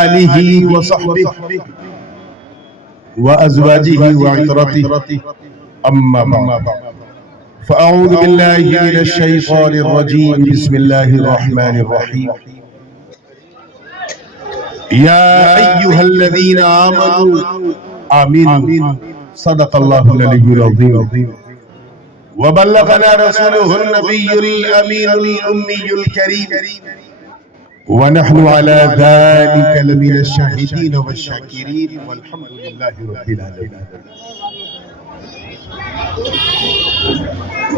آله وصحبه وأزواجه وعطرته أما بعد فأعوذ بالله من الشيطان الرجيم بسم الله الرحمن الرحيم يا أيها الذين آمنوا آمنوا صدق الله العلي العظيم وبلغنا رسوله النبي الأمين الأمي الكريم ونحن على ذلك لمن الشاهدين والشاكرين والحمد لله رب العالمين.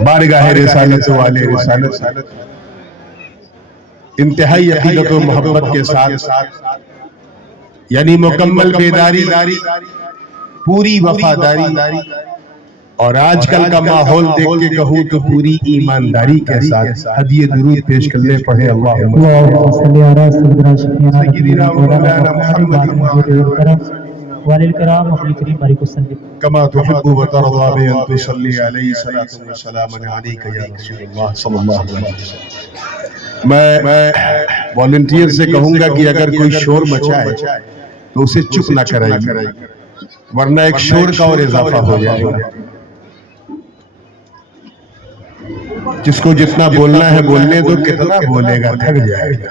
بارگاہ رسالت والے رسالت انتہائی عقیدت و محبت کے ساتھ یعنی مکمل بیداری، پوری وفاداری اور آج کل کا ماحول دیکھ کے کہوں تو پوری ایمانداری کے ساتھ ہدیہ درود پیش کرنے پڑھے اللہم صلی علی سیدنا مولانا محمد والکرام اپنی کریم باری کو سلم کما تحب و ترضى بأن تصلي عليه صلاة و سلام عليك یا رسول اللہ صلی اللہ علیہ وسلم. میں والنٹیئر سے کہوں گا کہ اگر کوئی شور مچائے تو اسے چپ نہ کرائیے ورنہ ایک شور کا اور اضافہ ہو جائے گا. جس کو جتنا بولنا ہے بولنے تو کتنا بولے گا تھک جائے گا.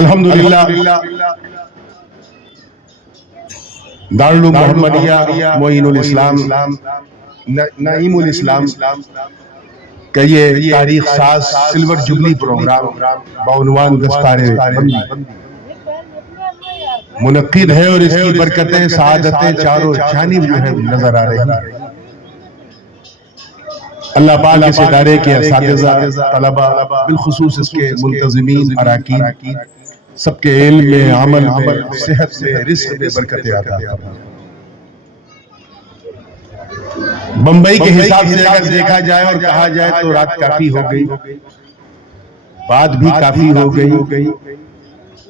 الحمدللہ دارالعلوم محمدیہ معین الاسلام نعیم الاسلام کا یہ تاریخ ساز سلور جبلی پروگرام بعنوان دستار بندی منعقد ہے اور اس کی برکتیں سعادتیں چاروں جانب جو ہے نظر آ رہی ہیں. اللہ پاک اس ادارے کے اساتذہ طلبہ بالخصوص اس کے منتظمین اراکین سب کے علم میں عمل میں صحت میں رزق میں برکتیں عطا فرمائے. بمبئی کے حساب سے اگر دیکھا جائے اور کہا جائے تو رات کافی ہو گئی، بات بھی کافی ہو گئی،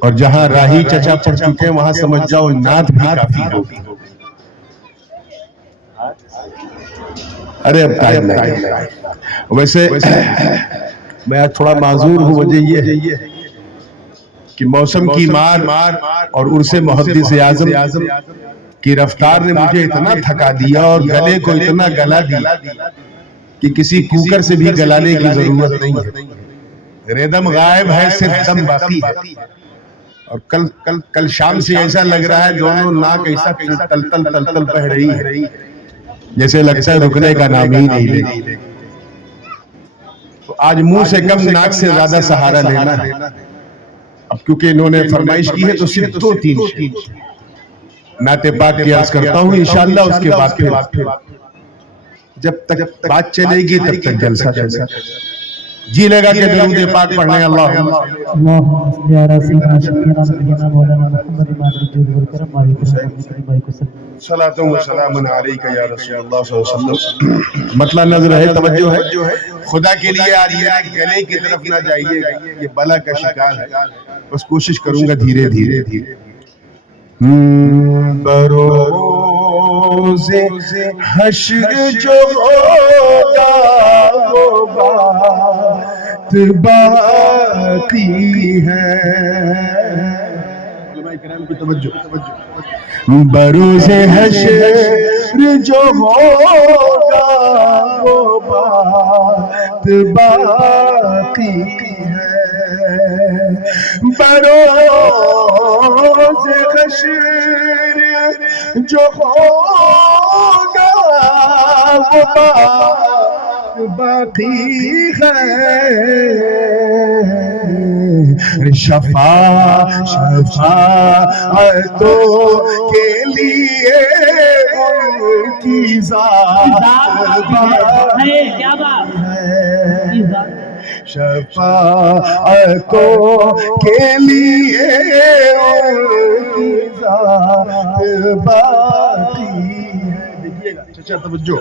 اور جہاں راہی چچا پڑھ چکے ہیں وہاں سمجھ جاؤ نعت بھی کافی ہو گئی. ارے اب ٹائم نہیں. ویسے میں آج تھوڑا معذور ہوں، وجہ یہ ہے کہ موسم کی مار اور عرص محدث اعظم کی رفتار نے مجھے اتنا تھکا دیا اور گلے کو اتنا گلا دیا کہ کسی کوکر سے بھی گلانے کی ضرورت نہیں ہے. ریدم غائب ہے، صرف دم باقی ہے. اور کل شام سے ایسا لگ رہا ہے دونوں ناک ایسا تل تل بہ رہی ہے جیسے لگتا ہے رکنے کا نام ہی نہیں لے. تو آج منہ سے کم ناک سے زیادہ سہارا لینا ہے. اب کیونکہ انہوں نے فرمائش کی ہے تو صرف 2-3 نعت پاک کی عرض کرتا ہوں انشاءاللہ. اس کے بعد پھر جب تک بات چلے گی تب تک جلسہ چلے گا. جی لگا کہ درود پاک پڑھنے اللہم صلی علی سیدنا مولانا محمد الجود والکرم باری کو سلم اپنی کریم باری کو سلم صلاۃ و سلام علیک یا رسول اللہ صلی اللہ علیہ وسلم. مطلب نظر ہے، توجہ ہے، خدا کے لیے آ رہی ہے، گلے کی طرف نہ جائیے گا، یہ بلا کا شکار ہے. بس کوشش کروں گا دھیرے دھیرے. بروز حشر جو ہوگا وہ بات باقی ہے. علماء کرام کی توجہ. بروز حشر جو ہوگا وہ بات باقی ہے. بروز حشر جو ہوگا وہ بات باقی ہے. شفاعتوں کے لیے ان کی ذات باقی ہے. شفاعتوں کے لیے ان کی ذات باقی ہے. دیکھیے گا چچا توجہ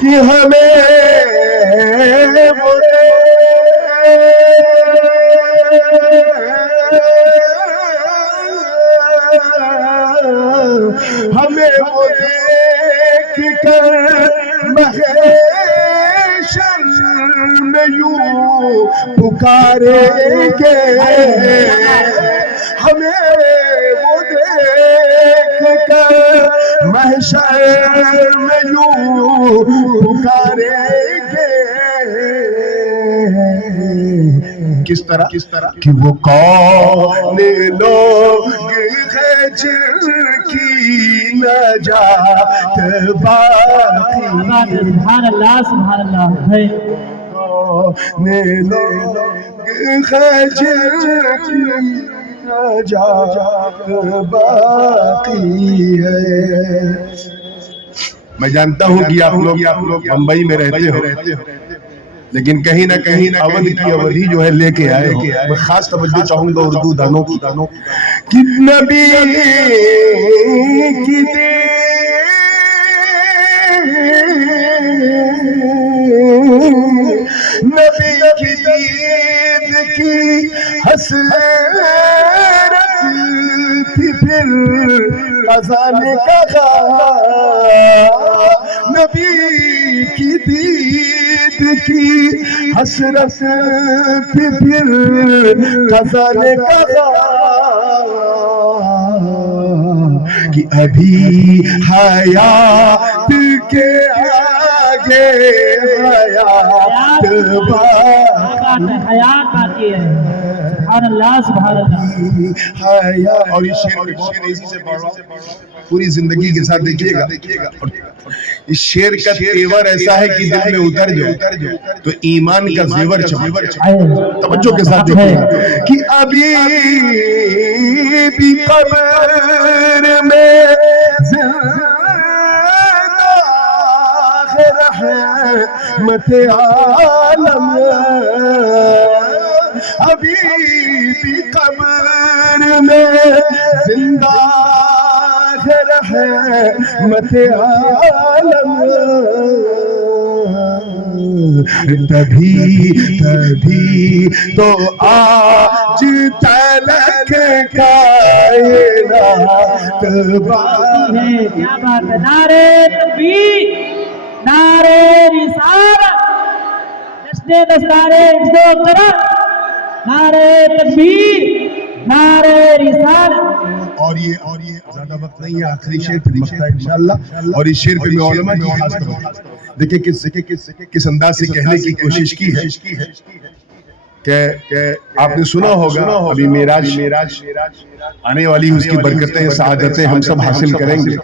کہ ہمیں ہمیں وہ دیکھ کر محشر میں یوں پکاریں گے ہمیں وہ دیکھ کر محشر میں یوں پکاریں گے کس طرح کہ وہ کون لوگ ہیں جن کی نجات باقی سبحان اللہ سبحان اللہ ہے کون لوگ ہیں جن کی نجات باقی ہے میں جانتا ہوں کہ آپ لوگ بمبئی میں رہتے ہو لیکن کہیں نہ کہیں اودھ کی اودھی جو ہے لے کے آئے ہو میں خاص توجہ چاہوں گا اردو دانوں کی کہ نبی کی دید کی حسرت تھی پھر خزانے کا نبی کی دید کی حسرت تھی پھر خزانے کا کہ ابھی حیات کے آگے حیات حیات آتی ہے سبحان اللہ سبحان اللہ حیات اور اس شعر سے پڑھ رہا ہوں پوری زندگی کے ساتھ دیکھیے گا اس شعر کا تیور ایسا ہے کہ دل میں اتر جائے تو ایمان کا زیور چمکے توجہ کے ساتھ دیکھیے گا کہ ابھی بھی قبر میں زندہ رحمت عالم ابھی بھی قبر میں زندہ رحمت عالم تبھی تو آج تلک کائنات ہے کیا بات ہے نعرے تکبیر نعرے رسالت جشن دستار حفظ و کرم نعرے تکبیر نعرے رسالت اور یہ زیادہ وقت نہیں ہے آخری شعر پھر مقطع انشاءاللہ اور اس شعر پہ میں علماء کی خاص توجہ دیکھیں کس انداز سے کہنے کی کوشش کی ہے کہ آپ نے سنا ہوگا ابھی معراج آنے والی اس کی برکتیں سعادتیں ہم سب حاصل کریں گے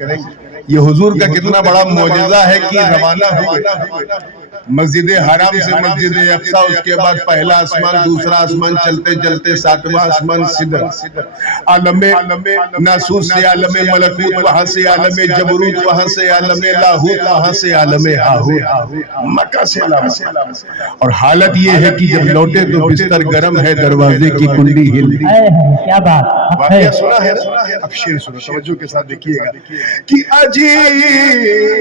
یہ حضور کا کتنا بڑا معجزہ ہے کہ روانہ ہوئے مسجد حرام سے مسجد اقصی اس کے بعد پہلا آسمان دوسرا آسمان چلتے چلتے ساتواں آسمان سدر عالم ناسوت سے عالم ملکوت وہاں سے عالم جبروت وہاں سے عالم لاہوت وہاں سے عالم ہاہوت مکہ سے عالم اور حالت یہ ہے کہ جب لوٹے تو بستر گرم ہے دروازے کی کنڈی ہل کیا بات واقعہ سنا ہے اب شعر سنو توجہ کے ساتھ دیکھیے گا کہ عجیب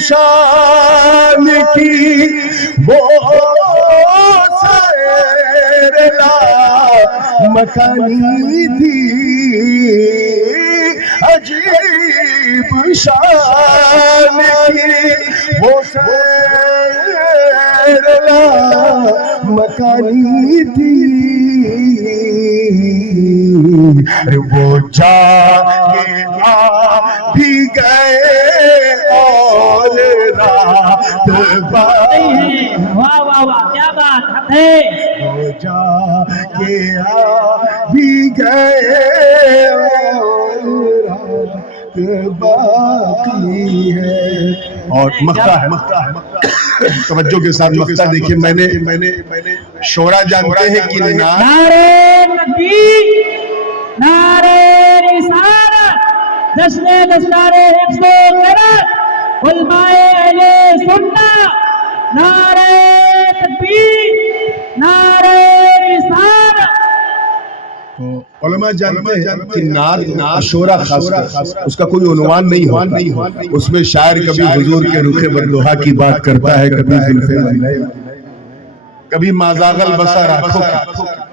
شان کی وہ سیر لا مکانی تھی عجیب شان کی وہ سیر لا مکانی تھی وہ جا کے آ بھی گئے اور رات واہ واہ واہ کیا بات ہے وہ جا کے آ بھی گئے اور رات باقی ہے اور مقطع ہے توجہ کے ساتھ مقطع دیکھیں میں نے شعرا جانتے ہیں کہ نعرے تکبیر نعرے رسالت جشن دستار حفظ و کرم علماء اہل سنت نعرے تکبیر نعرے رسالت علماء جانتے ہیں کہ نعت شعرا خاص اس کا کوئی عنوان نہیں ہوتا اس میں شاعر کبھی حضور کے رخ بردوحا کی بات کرتا ہے کبھی زلف ملے کبھی مازاغ البصر آنکھوں کی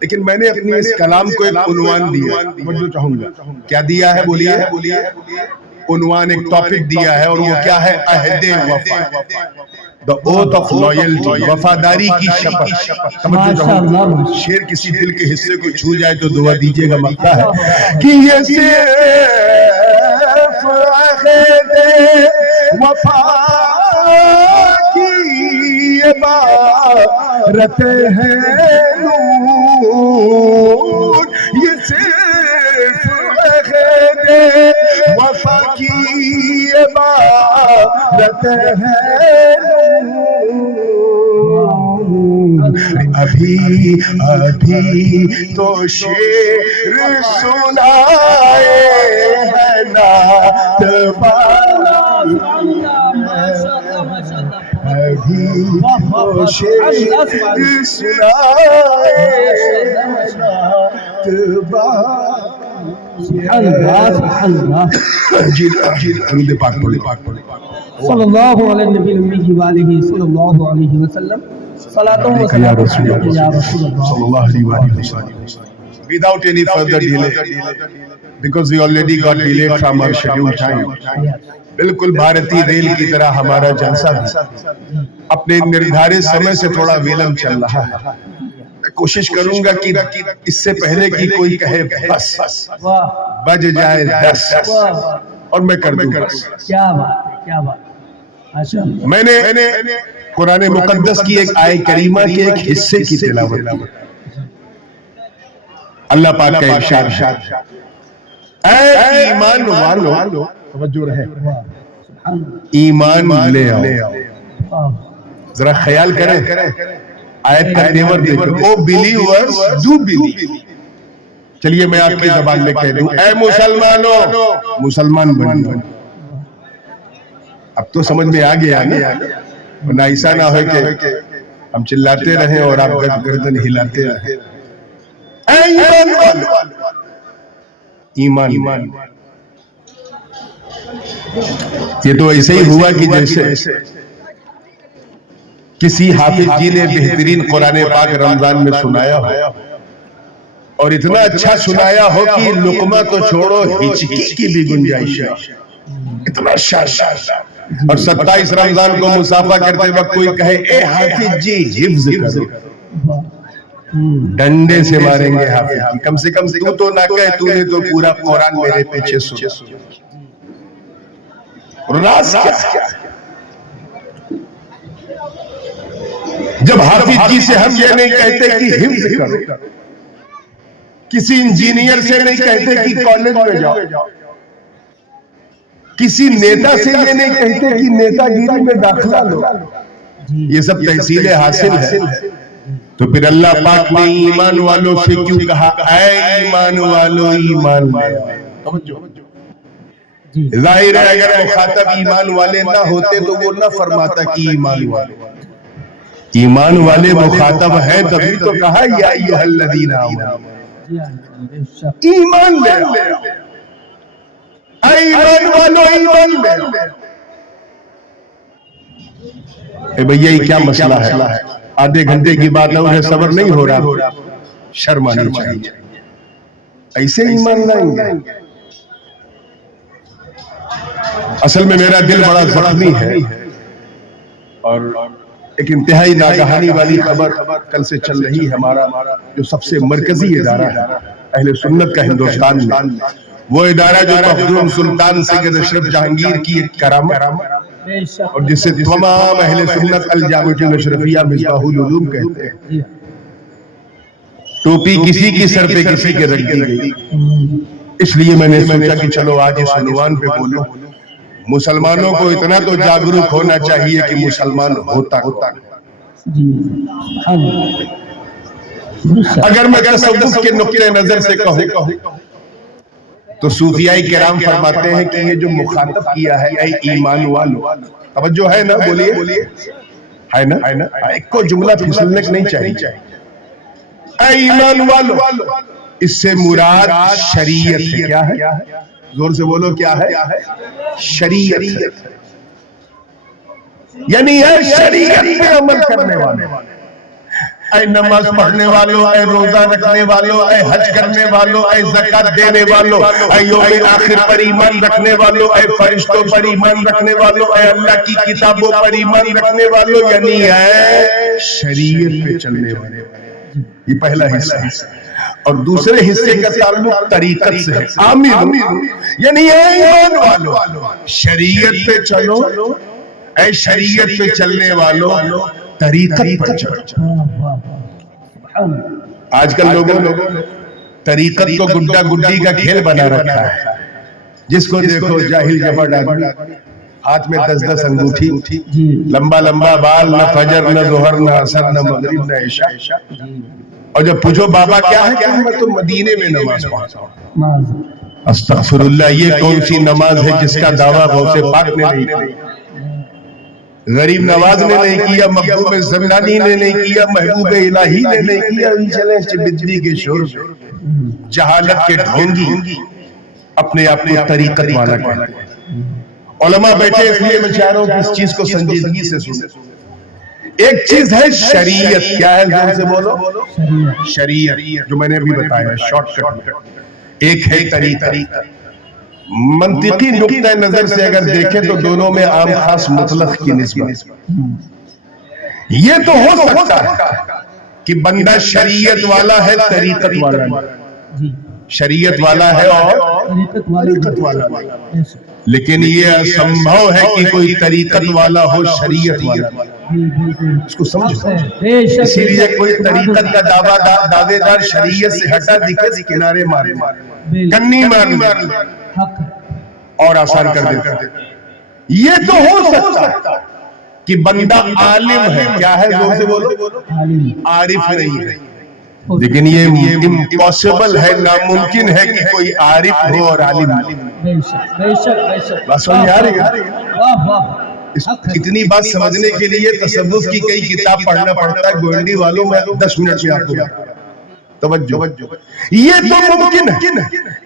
لیکن میں نے اپنی اس کلام کو ایک عنوان دیا توجہ چاہوں گا کیا دیا ہے بولیے عنوان ایک ٹاپک دیا ہے اور وہ کیا ہے؟ عہد وفا، the oath of loyalty، وفاداری کی شپث۔ توجہ، شیر کسی دل کے حصے کو چھو جائے تو دعا دیجئے گا، مانگتا ہے کہ یہ صرف عہد وفا کی عبارت ہے نور، یہ صرف عہد وفا کی عبارت ہے نور، ابھی ابھی تو شیر سنائے ہے نعت ابھی تو شیر سنائے نعت جی درود پاک پڑھیں۔ صلی اللہ علیہ نبی امی وآلہ صلی اللہ علیہ وسلم، صلاۃ و سلام علیک یا رسول اللہ صلی اللہ علیہ وسلم۔ Without any further delay, because we already got delayed from our scheduled time، بالکل بھارتی ریل کی طرح ہمارا جلسہ بھی اپنے نردھارت سمے سے تھوڑا ویلم چل رہا ہے۔ میں کوشش کروں گا کہ اس سے پہلے کی کوئی کہے بس بج جائے 10 اور میں کر دوں بس۔ کیا بات ہے، کیا بات ہے۔ میں نے قرآن مقدس کی ایک آیت کریمہ کے ایک حصے کی تلاوت کی۔ اللہ پاک کا ارشاد، اے ایمان والو، توجہ رہے، ایمان لے آؤ۔ ذرا خیال کریں آیت کا تیور دیکھیں، او believers do believe۔ چلیے میں آپ کی زبان میں کہہ دوں، اے مسلمانوں، مسلمان بنو۔ اب تو سمجھ میں آ گیا نا، ورنہ ایسا نہ ہوئے کہ ہم چلاتے رہیں اور آپ گردن ہلاتے رہیں۔ اے ایمان والو، ایمان، یہ تو ایسے ہی ہوا کہ جیسے کسی حافظ جی نے بہترین قرآن پاک رمضان میں سنایا ہو، اور اتنا اچھا سنایا ہو کہ لقمہ تو چھوڑو ہچکی کی بھی گنجائش ہے، اتنا شاندار۔ اور 27 رمضان کو مسافہ کرتے وقت کوئی کہے اے حافظ جی حفظ کرو، ڈنڈے سے ماریں گے حافظ جی، کم سے کم تو نہ کہے تو نے تو پورا قرآن میرے پیچھے سنا۔ راز کیا ہے؟ جب حافظ جی سے ہم یہ نہیں کہتے کہ حفظ کرو، کسی انجینئر سے نہیں کہتے کہ کالج میں جاؤ، کسی نیتا سے یہ نہیں کہتے کہ نیتا گیری میں داخلہ لو، یہ سب تحصیل حاصل ہے۔ تو پھر اللہ پاک نے ایمان والوں سے کیوں کہا اے ایمان والو ایمان لے آؤ؟ ظاہر ہے اگر مخاطب ایمان والے نہ ہوتے تو وہ نہ فرماتا کہ ایمان والے، ایمان والے مخاطب ہیں تبھی تو کہا یا ایھا الذین آمنوا، ایمان لے آؤ، اے ایمان والو ایمان لے آؤ۔ اے بھئیہ یہ کیا مسئلہ ہے؟ آدھے گھنٹے کی بات ہے، صبر نہیں ہو رہا، شرم آنی چاہیے، ایسے ایمان لائیں گے؟ اصل میں میرا دل بڑا زخمی ہے، اور ایک انتہائی ناگہانی والی خبر کل سے چل رہی ہے۔ ہمارا جو سب سے مرکزی ادارہ ہے اہل سنت کا ہندوستان میں، وہ ادارہ جو مخدوم سلطان سید اشرف جہانگیر کی ایک کرامت، اور جسے تمام اہل سنت الجامعۃ الاشرفیہ مصباح العلوم کہتے ہیں، ٹوپی کسی کی سر پہ کسی کے رکھ دی گئی۔ اس لیے میں نے سوچا کہ چلو آج اس عنوان پہ بولوں، مسلمانوں کو اتنا تو جاگرک ہونا چاہیے کہ مسلمان ہوتا اگر میں تصوف کے نقطہ نظر سے کہوں تو صوفیاء کرام فرماتے ہیں کہ یہ جو مخاطب کیا ہے اے ایمان والو، توجہ ہے نا؟ بولیے ہے نا؟ ایک کو جملہ پھسلنے کی نہیں چاہیے۔ اے ایمان والو، اس سے مراد شریعت ہے۔ کیا ہے؟ زور سے بولو، کیا ہے؟ شریعت، یعنی ہے شریعت پہ عمل کرنے والے۔ اے نماز پڑھنے والوں، اے روزہ رکھنے والوں، اے حج کرنے والوں، اے زکات دینے والوں، اے یوم آخر پر ایمان رکھنے والوں، اے فرشتوں پر ایمان رکھنے والوں، اے اللہ کی کتابوں پر ایمان رکھنے والوں، یعنی اے شریعت پہ چلنے والوں. یہ پہلا حصہ ہے. اور دوسرے حصے کا تعلق طریقت سے ہے. آمین، یعنی اے ایمان والوں شریعت پہ چلو، اے شریعت پہ چلنے والوں طریقت پر چلو. آج کل لوگوں نے طریقت کو گڈا گڈی کا کھیل بنا رکھا ہے. جس کو دیکھو جاہل جبر ڈالی، ہاتھ میں 10 انگوٹھی، لمبا لمبا بال، نہ فجر نہ ظہر نہ عصر نہ مغرب نہ عشاء. اور جب پوچھو بابا کیا ہے کہ میں تو مدینے میں نماز پڑھتا ہوں. استغفر اللہ، یہ کون سی نماز ہے جس کا دعویٰ غوث پاک نے نہیں کیا، غریب نواز نے نہیں کیا، محبوب زمانی نے نہیں کیا، محبوب الہی نے نہیں کیا. چلیں چبدی کے شور، جہالت کے ڈھونگی اپنے آپ کو طریقت والا کہتے ہیں. علماء بیٹھے اس لیے میں چاہ رہا ہوں کہ اس چیز کو سنجیدگی سے سنیں. ایک چیز ہے شریعت. کیا ہے؟ زور سے بولو. شریعت جو میں نے ابھی بتایا شارٹ کٹ میں. ایک ہے طریقہ. منطقی نقطہ نظر سے اگر دیکھیں تو دونوں میں عام خاص مطلق کی نسبت. یہ تو ہو سکتا ہے کہ بندہ شریعت والا ہے طریقت والا نہیں، شریعت والا ہے اور طریقت والا نہیں. لیکن یہ اسمبھو ہے کہ کوئی طریقت والا ہو شریعت والا. اس کو سمجھو. اسی لیے کوئی طریقت کا دعوے دار شریعت سے ہٹا دکھے کنارے مار کنی مار اور آسان کر دیتا. یہ تو ہو سکتا کہ بندہ عالم ہے. کیا ہے؟ زور سے بولو. عارف نہیں ہے. لیکن یہ امپاسبل ہے، ناممکن ہے کہ کوئی عارف ہو اور عالم ہو. بات سمجھ آ رہی ہے؟ اتنی بات سمجھنے کے لیے تصوف کی کئی کتاب پڑھنا پڑتا ہے. گوئنڈی والوں میں 10 منٹ میں آپ کو توجہ. یہ تو ممکن ہے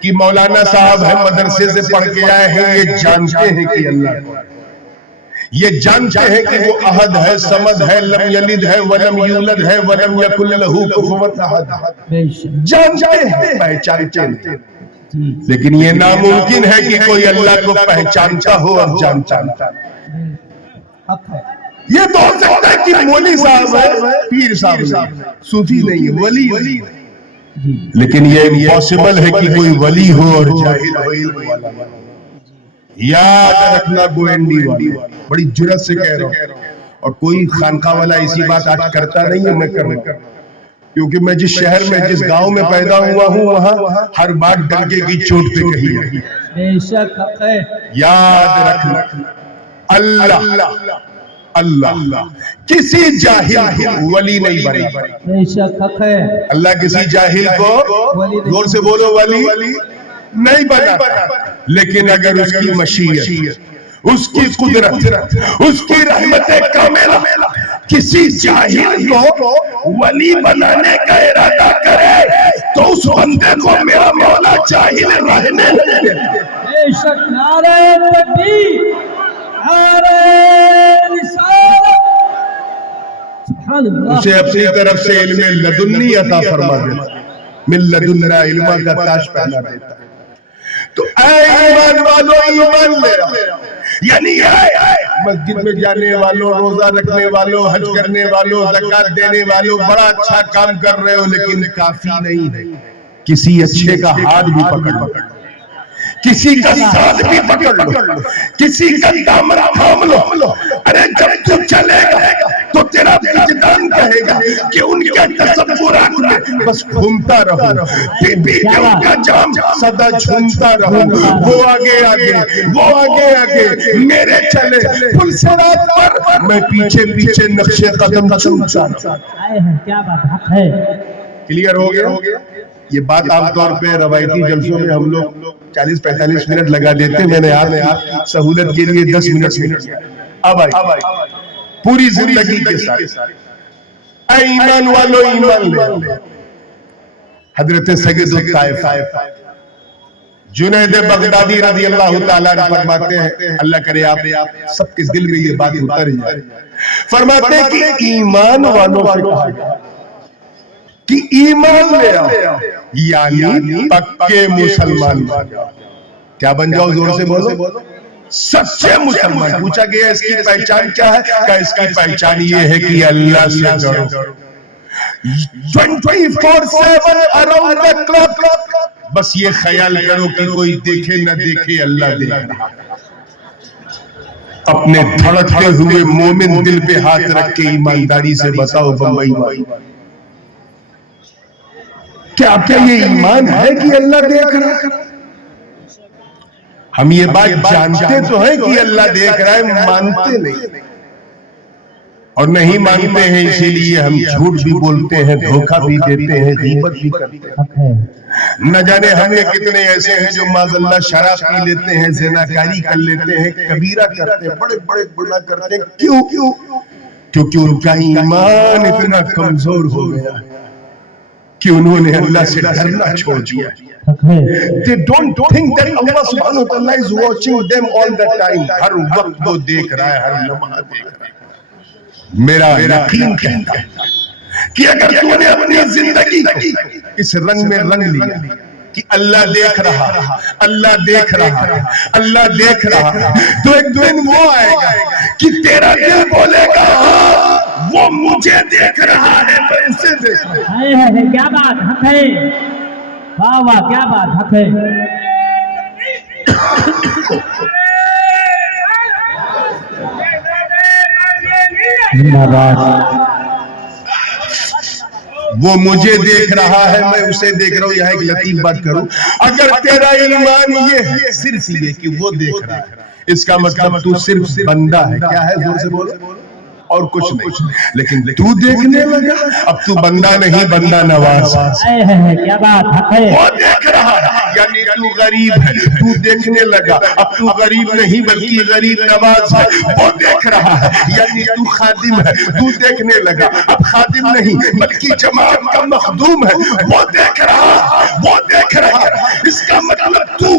کہ مولانا صاحب ہے، مدرسے سے پڑھ کے آئے ہیں، یہ جانتے ہیں کہ اللہ کو، یہ جانتے ہیں کہ وہ احد ہے، صمد ہے، لم یلد ہے ولم یولد ہے ولم یکن لہ کفوا احد. جانتے ہیں، پہچانتے ہیں. لیکن یہ ناممکن ہے کہ کوئی اللہ کو پہچانتا ہو اور جانتا ہے. یہ تو ہو سکتا ہے کہ مولی صاحب ہے، پیر صاحب ہے، صوفی نہیں ہے، ولی نہیں. لیکن یہ امپاسبل ہے کہ کوئی ولی ہو اور جاہل ہو علم والا. یاد رکھنا گوئنڈی والی، بڑی جرات سے کہہ رہا ہوں. اور کوئی خانقاہ والا ایسی بات آج کرتا نہیں ہے، میں کروں. کیونکہ میں جس شہر میں جس گاؤں میں پیدا ہوا ہوں وہاں ہر بات ڈنکے کی چوٹ پہ کہی ہے. یاد رکھنا اللہ کسی جاہل کو ولی نہیں بنا. اللہ کسی جاہل کو، زور سے بولو، ولی نہیں بنا. لیکن اگر اس کی مشیت، اس کی قدرت، اس کی رحمت کاملہ کسی جاہل کو ولی بنانے کا ارادہ کرے تو اس بندے کو میرا مولا جاہل رہنے نہیں دے. بے شک. نعرہ تکبیر، نعرہ رسالت. سبحان اللہ. اسے اپنی طرف سے علم لدنی عطا فرما دیتا، من لدنا علم کا تاج پہنا دیتا. تو اے ایمان والو ایمان لے رہا، یعنی مسجد میں جانے والوں، روزہ رکھنے والوں، حج کرنے والوں، زکات دینے والوں، بڑا اچھا کام کر رہے ہو، لیکن کافی نہیں ہے. کسی اچھے کا ہاتھ بھی پکڑ لو، کسی کا ساتھ بھی پکڑ لو، کسی کا دامن تھام لو. ارے جب تو چلے گا تو تیرا وجدان کہے گا کہ ان کے تصورات میں بس گھومتا رہو، پی پی کے ان کا جام سدا جھومتا رہو. وہ آگے آگے، وہ آگے آگے، میرے چلے پل صراط پر، میں پیچھے پیچھے نقش قدم چومتا رہو. کیا بات حق ہے. کلیئر ہو گیا؟ یہ بات عام طور پہ روایتی جلسوں میں ہم لوگ 40-45 منٹ لگا دیتے. میں نے آپ سہولت کے لیے 10 منٹ. اب آئی پوری زندگی کے ساتھ. اے ایمان والو ایمان لے. حضرت سید الطائف جنید بغدادی رضی اللہ تعالیٰ عنہ فرماتے ہیں، اللہ کرے آپ سب کے دل میں یہ بات اتر جائے، فرماتے ہیں کہ ایمان والوں سے کہا گیا کہ ایمان لے آؤ، یعنی پکے مسلمان بن جاؤ۔ کیا بن جاؤ؟ زور سے بولو، سچے مسلمان۔ پوچھا گیا اس کی پہچان کیا ہے؟ کہ اس کی پہچان یہ ہے کہ اللہ سے ڈرو 24/7 around the clock۔ بس یہ خیال کرو کہ کوئی دیکھے نہ دیکھے، اللہ دیکھ رہا ہے۔ اپنے دھڑکتے ہوئے مومن دل پہ ہاتھ رکھ کے ایمانداری سے بتاؤ بمبئی والی، کیا یہ ایمان ہے کہ اللہ دیکھ رہا ہے؟ ہم یہ بات جانتے تو ہیں کہ اللہ دیکھ رہا ہے، مانتے نہیں، اور نہیں مانتے ہیں اسی لیے ہم جھوٹ بھی بولتے ہیں، دھوکہ بھی دیتے ہیں، غیبت بھی کرتے ہیں۔ نہ جانے ہمیں کتنے ایسے ہیں جو معاذ اللہ شراب پی لیتے ہیں، زناکاری کر لیتے ہیں، کبیرہ کرتے ہیں، بڑے بڑے گناہ کرتے ہیں۔ کیوں؟ کیونکہ ان کا ایمان اتنا کمزور ہو گیا کہ انہوں نے اللہ سے ڈرنا چھوڑ دیا۔ They don't think that Allah subhanahu wa ta'ala is watching them all the time۔ ہر وقت وہ دیکھ رہا ہے، ہر لمحہ دیکھ رہا ہے۔ میرا یقین کہتا ہے کہ اگر تو نے اپنی زندگی کو اس رنگ میں رنگ لیا کہ اللہ دیکھ رہا، اللہ دیکھ رہا، اللہ دیکھ رہا، تو ایک دن وہ آئے گا کہ تیرا دل بولے گا وہ مجھے دیکھ رہا ہے، میں اسے دیکھ رہا ہوں۔ کیا بات حق ہے، واہ واہ کیا بات حق ہے۔ وہ مجھے دیکھ رہا ہے، میں اسے دیکھ رہا ہوں۔ یہاں ایک لطیف بات کروں، اگر تیرا ایمان یہ ہے، صرف یہ کہ وہ دیکھ رہا ہے، اس کا مطلب تو صرف بندہ ہے۔ کیا ہے؟ زور سے بولو، اور کچھ نہیں۔ لیکن تو دیکھنے لگا، اب تو بندہ نہیں، بندہ نواز ہے۔ کیا بات حق ہے۔ وہ دیکھ رہا ہے، یعنی تو غریب ہے، تو دیکھنے لگا، اب تو غریب نہیں بلکہ غریب نواز ہے۔ وہ دیکھ رہا ہے، یعنی تو خادم ہے، تو دیکھنے لگا، اب خادم نہیں بلکہ جماعت کا مخدوم ہے۔ وہ دیکھ رہا ہے، وہ دیکھ رہا ہے، اس کا مطلب تو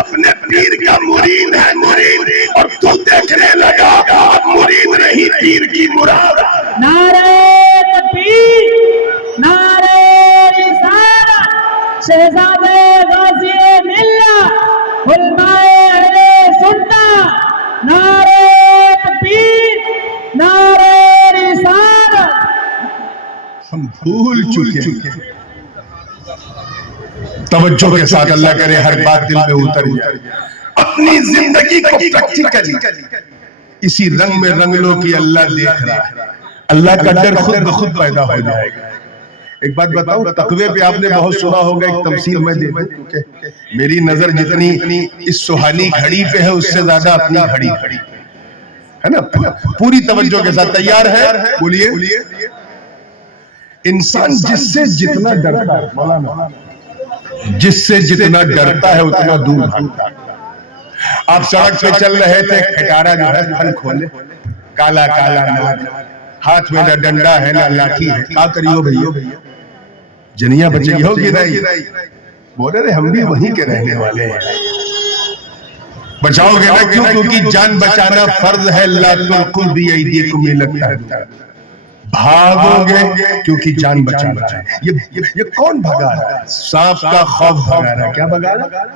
اپنے پیر کا مرید ہے، مرید، اور تو دیکھنے لگا، اب مرید نہیں پیر کی مراد۔ نعرہ تکبیر، نعرہ رسالت، شہزادے غازی ملت، علماء اہل سنت، نعرہ تکبیر، نعرہ رسالت۔ ہم بھول چکے ہیں۔ توجہ کے ساتھ اللہ کرے ہر بات دل میں اتر جائے۔ اپنی زندگی کو پریکٹیکلی اسی رنگ میں رنگ لو کہ اللہ دیکھ رہا ہے، اللہ کا ڈر خود بخود پیدا ہو جائے گا۔ ایک بات بتاؤں، تقوی پہ آپ نے بہت سنا ہوگا، ایک تمثیل میں دے دوں، کیونکہ میری نظر جتنی اس سہانی گھڑی پہ ہے اس سے زیادہ اپنی گھڑی ہے نا۔ پوری توجہ کے ساتھ تیار ہے؟ بولیے۔ انسان جس سے جتنا ڈرتا ہے، مولانا، جس سے جتنا ڈرتا ہے اتنا دور بھاگتا ہے۔ آپ سڑک پہ چل رہے تھے، کھٹارا جو ہے پھل کھولے، کالا کالا ناک، ہاتھ میں نہ ڈنڈا ہے نہ لاٹھی ہے، کیا کریو بھئیو؟ جنیاں بچے گی ہوگی نہیں؟ بولے رہے ہم بھی وہیں کے رہنے والے ہیں۔ بچاؤ گے نا؟ کیوں؟ کیونکہ جان بچانا فرض ہے۔ لا تلقوا بأیدیکم الی التہلکہ، بھاگو گے کیونکہ جان بچانا ہے۔ یہ کون بھگا رہا ہے؟ سانپ کا خوف بھگا رہا ہے۔ کیا بھگا رہا ہے؟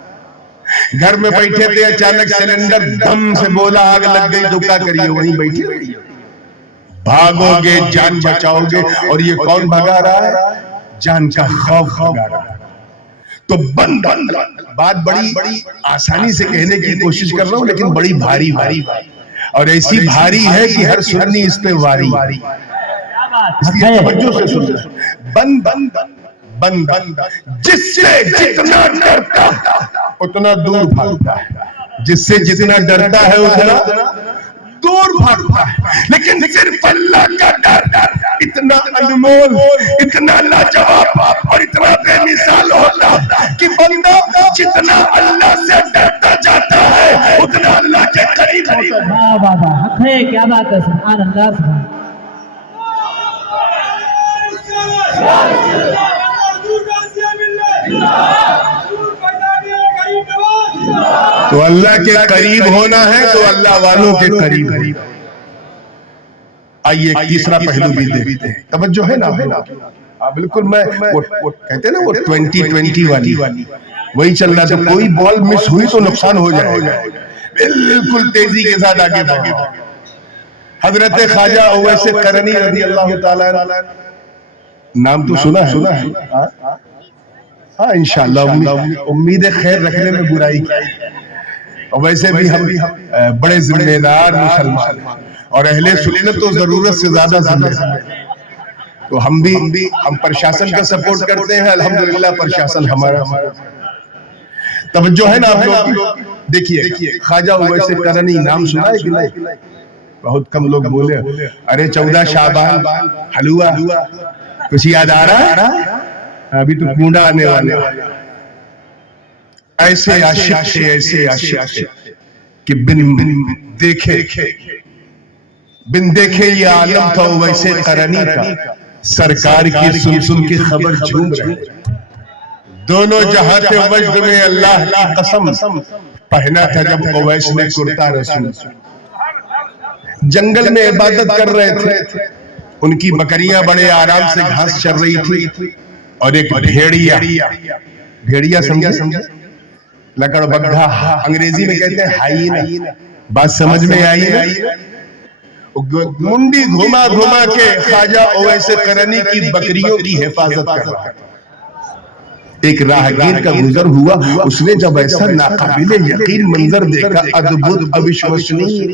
گھر میں بیٹھے تھے، اچانک سلنڈر دم سے بولا، آگ لگ گئی، تو کیا کریے؟ وہیں بیٹھے رہیے۔ بھاگو گے، جان بچاؤ گے۔ اور یہ کون بھگا رہا ہے؟ جان کا خوف بھگا رہا ہے۔ تو بات بڑی آسانی سے کہنے کی کوشش کر رہا ہوں، لیکن بڑی بھاری اور ایسی بھاری ہے کہ ہر سنی اس پہ واری۔ اس لیے توجہ سے سنیں، بند جس سے جتنا ڈرتا اتنا دور بھاگتا ہے، جس سے جتنا ڈرتا ہے اتنا دور بھاگتا ہے۔ لیکن صرف اللہ کا ڈر اتنا انمول، اتنا لاجواب اور اتنا بے مثال ہوتا کہ بندہ جتنا اللہ سے ڈرتا جاتا ہے اتنا اللہ کے قریب ہوتا ہے۔ واہ واہ واہ حق ہے، کیا بات ہے، سبحان اللہ سبحان۔ تو اللہ کے قریب ہونا ہے تو اللہ والوں کے قریب۔ آئیے ایک تیسرا پہلو بھی دیکھتے ہیں، توجہ ہے نا؟ بالکل میں وہ کہتے ہیں نا وہ 2020 والی وہی چل رہا تھا. کوئی بال مس ہوئی تو نقصان ہو جائے گا. بالکل تیزی کے ساتھ آگے بڑھو. حضرت خواجہ اویس قرنی رضی اللہ تعالیٰ عنہ, نام تو سنا ہے. ہاں انشاءاللہ امید خیر رکھنے میں برائی کی. اور ویسے بھی ہم بڑے ذمہ دار مسلمان اور اہل سنت تو ضرورت سے زیادہ ذمہ دار. تو ہم پرشاسن کا سپورٹ کرتے ہیں. الحمدللہ پرشاسن ہمارا. توجہ ہے نا آپ لوگ. دیکھیے خواجہ اویس قرنی نام سنا ہے کہ نہیں؟ بہت کم لوگ بولے. ارے 14 شعبان حلوہ کچھ یاد آ رہا ہے؟ ابھی تو کونڈا آنے والے. ایسے عاشق تھے کہ بن دیکھے یہ عالم تھا اویس قرنی کا. سرکار کی سن کے خبر جھوم رہے. دونوں جہاں تھے وجد میں اللہ کی قسم. پہنا تھا جب اویس نے کرتا رسول. جنگل میں عبادت کر رہے تھے. ان کی بکریاں بڑے آرام سے گھاس چر رہی تھی اور ایک بھیڑیا سمجھے لکڑ بگھا, انگریزی میں کہتے ہیں ہائینا. بات سمجھ میں آئی ہے؟ منڈی گھما کے خواجہ اویس قرنی کی بکریوں کی حفاظت کر رہا ہے. ایک راہگیر کا گزر ہوا. اس نے جب ایسا ناقابل یقین منظر دیکھا, ادبھت اوشوسنیہ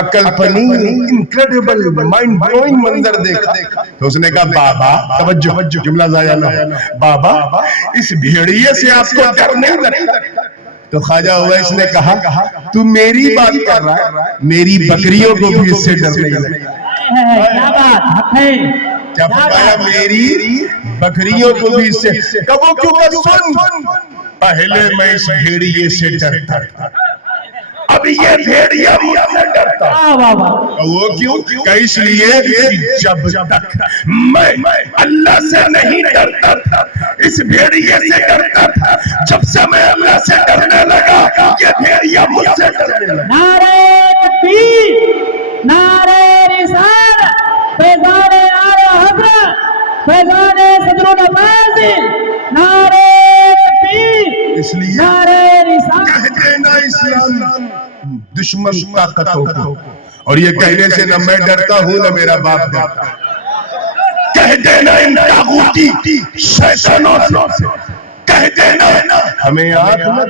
عقل پنی انکریڈیبل مائنڈ بلوئنگ منظر دیکھا تو اس نے کہا بابا, توجہ جملہ ضائع نہ ہو, بابا اس بھیڑیے سے آپ کو ڈر نہیں لگتا؟ تو خواجہ اویس نے کہا تو میری بات کر رہا ہے, میری بکریوں کو بھی اس سے ڈر نہیں لگتا. کیا بات ہے؟ کیا فرمایا؟ میری بکریوں کو بھی اس سے. کبو کیوں کہ سن, پہلے میں اس بھیڑیے سے ڈرتا تھا, اب یہ بھیڑیا مجھ سے ڈرتا. وہ کیوں کہ اس لیے جب تک میں اللہ سے نہیں ڈرتا تھا اس بھیڑیے سے ڈرتا تھا. جب سے میں اللہ سے ڈرنے لگا یہ بھیڑیا مجھ سے ڈرنے لگا. نعرہ تکبیر, نعرہ رسالت, فیضان اعلی حضرت, فیضان صدر الفاضل, نعرہ تکبیر, اس لیے نعرہ رسالت. کہہ دینا اسلام دشمن طاقتوں کو, اور یہ کہنے سے نہ میں ڈرتا ہوں نہ میرا باپ ڈرتا. کہہ دینا ان طاغوتی شیطانوں سے, کہہ دینا ہمیں آنکھ نہ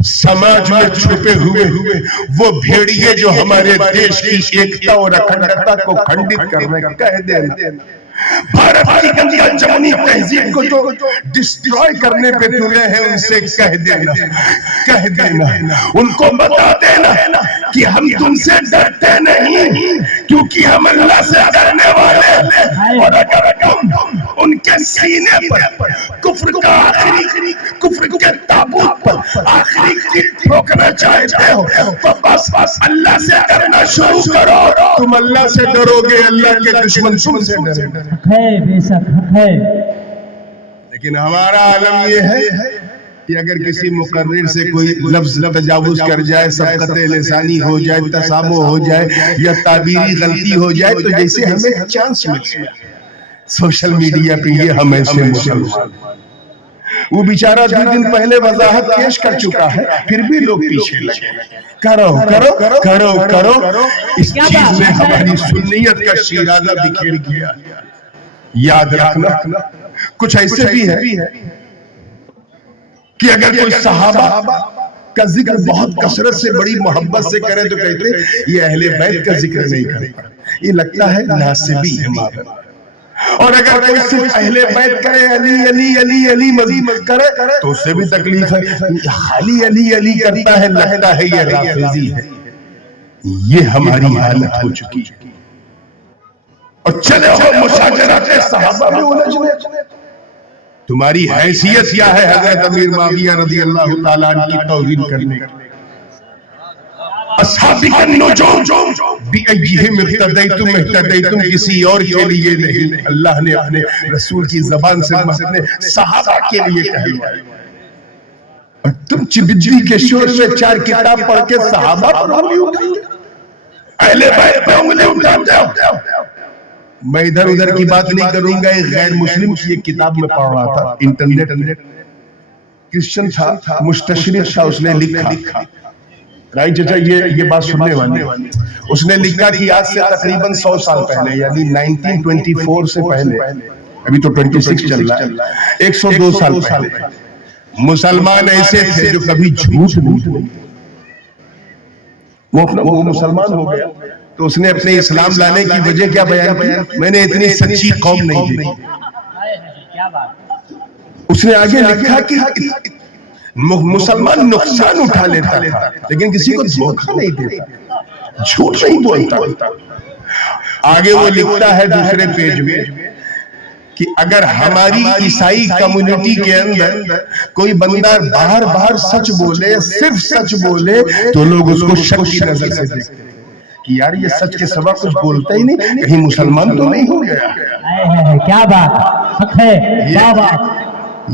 سماج میں چھپے ہوئے وہ بھیڑیے جو ہمارے دیش کی ایکتا اور اکھنڈتا کو کھنڈت کر رہے. کہہ دینا بھارت کی گندی انجمنی تہذیب کو جو ڈسٹرائے کرنے پہ تلے ہیں ان سے کہہ دینا ان کو بتا دینا کہ ہم تم سے ڈرتے نہیں کیونکہ ہم اللہ سے ڈرنے والے ہیں. اور اگر تم ان کے سینے پر کفر کا آخری کفر کے تابوت پر آخری کیل ٹھوکنا چاہتے ہو تو بس اللہ سے ڈرنا شروع کرو. تم اللہ سے ڈرو گے, اللہ کے دشمن تم سے ڈریں گے. ہے بے شک ہے. لیکن ہمارا عالم یہ ہے کہ اگر کسی مقرر سے کوئی لفظ تجاوز کر جائے, سبقت لسانی ہو جائے, تسامح ہو جائے یا تعبیری غلطی ہو جائے تو جیسے ہمیں چانس مل جائے. سوشل میڈیا پہ یہ ہمیں سے مسلمان, وہ بیچارہ 2 دن پہلے وضاحت پیش کر چکا ہے, پھر بھی لوگ پیچھے لگے. کرو اس چیز میں ہماری سنیت کا شیرازہ بکھیر گیا. یاد رکھنا کچھ ایسے بھی ہے کہ اگر کوئی صحابہ کا ذکر بہت کثرت سے بڑی محبت سے کرے تو کہتے یہ اہل بیت کا ذکر نہیں کرتا, یہ لگتا ہے ناسبی ہے مابن. اور اگر کوئی صرف اہل بیت کرے علی علی علی علی مزید کرے تو اس سے بھی تکلیف ہے. خالی علی علی کرتا ہے, لگتا ہے یہ رافضی ہے. یہ ہماری حالت ہو چکی ہے. اور چلے ہو مشاجرات صحابہ میں الجھنے. تمہاری حیثیت کیا ہے حضرت امیر معاویہ رضی اللہ تعالیٰ عنہ کی توہین کرنے کی؟ اصحابی کا نجوم بِأَيِّهِمْ اقْتَدَيْتُمْ اهْتَدَيْتُمْ کسی اور کے لیے نہیں, اللہ نے اپنے رسول کی زبان سے اپنے صحابہ کے لیے کہلوایا. اور تم چبجی کے شور سے 4 کتاب پڑھ کے صحابہ پر انگلی اٹھائیں گے, اہل بیت پر انگلی اٹھاتے ہو. میں ادھر ادھر کی بات نہیں کروں گا. ایک غیر مسلم کی ایک کتاب میں پڑھ رہا تھا, انٹرنیٹ کرسچن تھا, مستشرق تھا, اس نے لکھا رائی چچا یہ بات سننے والی, اس نے لکھا کہ آج سے تقریباً 100 سال پہلے یعنی 1924 سے پہلے, ابھی تو 26 چل رہا ہے, 102 سال پہلے مسلمان ایسے تھے جو کبھی جھوٹ نہیں, وہ مسلمان ہو گیا تو اس نے اپنے اسلام لانے کی وجہ کیا بیان کی, میں نے اتنی سچی قوم نہیں دیکھی. اس نے آگے لکھا کہ مسلمان نقصان اٹھا لیتا تھا لیکن کسی کو دھوکہ نہیں دیتا, جھوٹ نہیں بولتا. آگے وہ لکھتا ہے دوسرے پیج میں کہ اگر ہماری عیسائی کمیونٹی کے اندر کوئی بندہ باہر سچ بولے, صرف سچ بولے, تو لوگ اس کو شک کی نظر سے دیکھتے ہیں کہ یار یہ سچ کے سوا کچھ بولتا ہی نہیں, کہیں مسلمان تو نہیں ہو گیا. کیا بات حق ہے, کیا بات,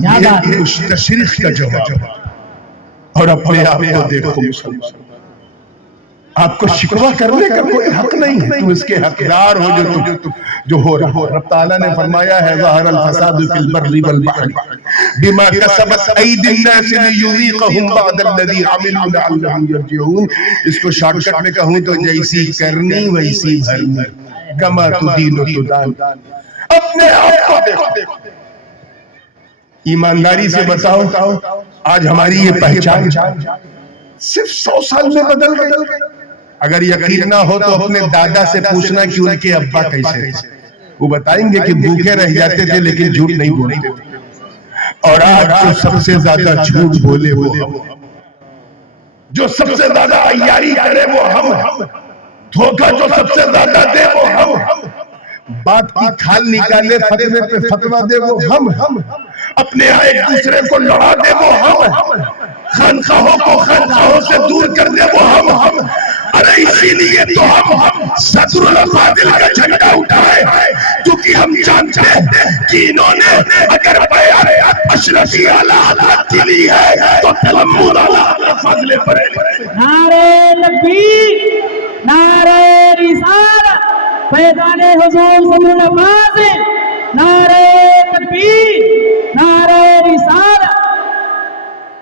یہ مستشرق کا جواب. اور اپنے آپ کو دیکھو مسلمان, آپ کو شکوہ کرنے کا کوئی حق نہیں ہے, تم اس کے حقدار ہو جو ہو رہا ہے. رب تعالیٰ نے فرمایا ہے ظاہر الفساد فی البر والبحر بما کسبت ایدی الناس لیذیقہم بعض الذی عملوا لعلہم یرجعون. اس کو شارٹ کٹ میں کہوں تو جیسی کرنی ویسی بھرنی, کما تدین تدان. اپنے آپ کو دیکھو, ایمانداری سے بتاؤ آج ہماری یہ پہچان صرف 100 سال میں بدل گئی. اگر یقین نہ ہو تو اپنے دادا سے پوچھنا کہ ان کے ابا کیسے تھے, وہ بتائیں گے کہ بھوکے رہ جاتے تھے لیکن جھوٹ نہیں بولتے تھے. اور آج جو سب سے زیادہ جھوٹ بولے وہ ہم, جو سب سے زیادہ عیاری کرے وہ ہم, دھوکہ جو سب سے زیادہ دے وہ ہم, بات کی کھال نکالے فتوے پہ فتوہ دے وہ ہم, اپنے ایک دوسرے کو لڑا دے وہ ہم, خانقاہوں کو خانقاہوں سے دور کر دے وہ ہم. ارے اسی لیے تو ہم صدر الفاضل کا جھنڈا اٹھائے, کیونکہ ہم جانتے ہیں کہ انہوں نے اگر بیعت اشرفی اعلیٰ حضرت کی لی ہے تو تلمود اعلیٰ حضرت فاضل پڑے. نعرہ تکبیر, نعرہ رسالت, فیضان حضور صلی اللہ علیہ وسلم, نعرہ تکبیر, نعرہ رسالت.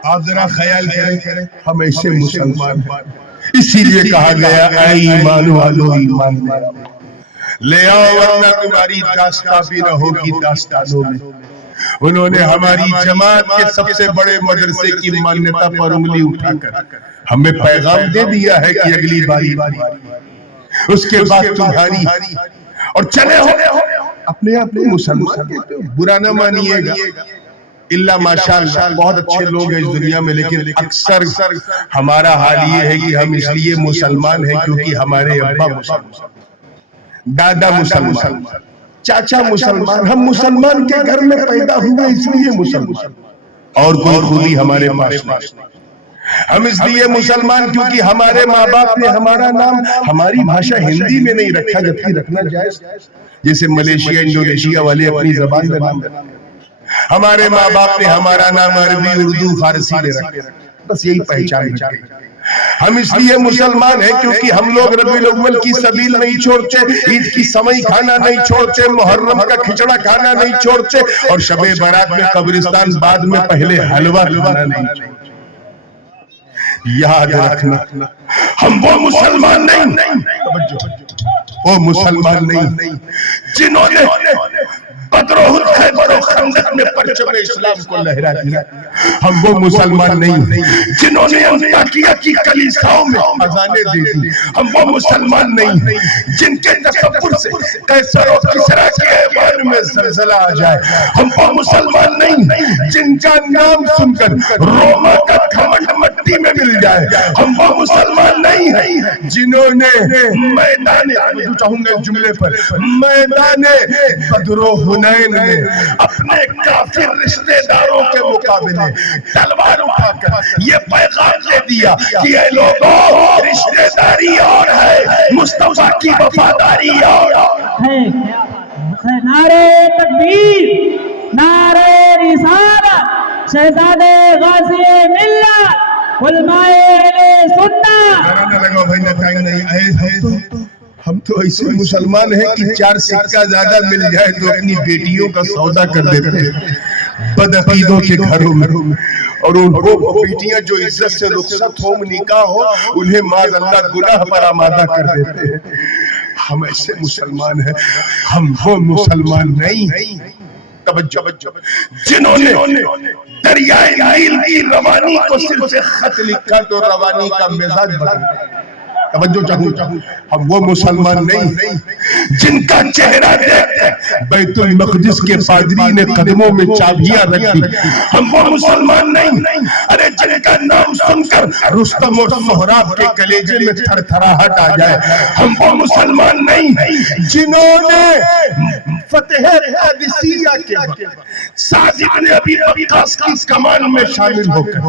آپ ذرا خیال کریں, ہم ایسے مسلمان ہیں, اسی لیے کہا گیا اے ایمان والو ایمان لے آؤ ورنہ تمہاری داستان بھی نہ ہوگی داستانوں میں. انہوں نے ہماری جماعت کے سب سے بڑے مدرسے کی مانیتا پر انگلی اٹھا کر ہمیں پیغام دے دیا ہے کہ اگلی باری اس کے بعد تمہاری, اور چلے ہو اپنے آپ کو مسلمان کہتے ہو, برا نہ مانیے گا. اللہ ماشاءاللہ بہت اچھے لوگ ہیں اس دنیا میں, لیکن اکثر ہمارا حال یہ ہے کہ ہم اس لیے مسلمان ہیں کیونکہ ہمارے ابا مسلمان, دادا مسلمان, چاچا مسلمان, ہم مسلمان کے گھر میں پیدا ہوئے اس لیے مسلمان, اور کوئی خوبی ہمارے پاس نہیں. ہم اس لیے مسلمان کیونکہ ہمارے ماں باپ نے ہمارا نام ہماری بھاشا ہندی میں نہیں رکھا جبکہ رکھنا جائز, جیسے ملیشیا انڈونیشیا والے اپنی زبان میں نام رکھتے. ہمارے ماں باپ نے ہمارا نام عربی اردو فارسی میں رکھا, بس یہی پہچان رکھ گئی. ہم اس لیے مسلمان ہیں کیونکہ ہم لوگ ربیع الاول کی سبیل نہیں چھوڑتے, عید کی سمئی کھانا نہیں چھوڑتے, محرم کا کھچڑا کھانا نہیں چھوڑتے, اور شب برات میں قبرستان بعد میں پہلے حلوہ کھانا نہیں چھوڑتے. یاد رکھنا ہم وہ مسلمان نہیں, وہ مسلمان نہیں جنہوں نے بدر و احد خیبر و خندق میں پرچم اسلام کو لہرا دیا. ہم وہ مسلمان نہیں جنہوں نے انطاکیہ کی کلیساؤں میں اذانیں دے دی. ہم وہ مسلمان نہیں جن کے تصور سے قیصر و کسریٰ کے ایوان میں زلزلہ آ جائے. ہم وہ مسلمان نہیں جن کا نام سن کر روما کا گھمنڈ مٹی میں مل جائے. ہم وہ مسلمان نہیں جنہوں نے میدان جملے پر میدان بدر و حنین میں اپنے کافر رشتہ داروں کے مقابلے تلوار اٹھا کر یہ پیغام دے دیا کہ اے لوگوں, رشتہ داری اور ہے, مصطفیٰ کی وفاداری اور ہے. نعرہ تکبیر, نعرہ رسالت, شہزادے غازی ملت, علماء اہل سنت. نعرہ نہ لگاؤ بھائی, نہ ٹائم نہیں ہے. ہم تو ایسے مسلمان ہیں کہ 4 سکہ زیادہ مل جائے تو اپنی بیٹیوں کا سودا کر دیتے ہیں بدعقیدوں کے گھروں میں، اور ان کو بیٹیاں جو عزت سے رخصت ہو نکاح ہو انہیں معاذ اللہ گناہ پر آمادہ کر دیتے ہیں۔ ہم ایسے مسلمان ہیں، ہم وہ مسلمان نہیں توجہ جنہوں نے دریائے نیل کی روانی کو صرف خط لکھا تو روانی کا مزاج بدل گیا۔ توجہ چاہوں، ہم وہ مسلمان نہیں جن کا چہرہ دیکھ بیت المقدس کے پادری نے قدموں میں چابیاں رکھی۔ ہم وہ مسلمان نہیں ارے جن کا نام سن کر رستم اور سہراب کے کلیجے میں تھر تھراہٹ آ جائے۔ ہم وہ مسلمان نہیں جنہوں نے فتح قادسیہ کے وقت سعد بن ابی وقاص کی کمان میں شامل ہو کر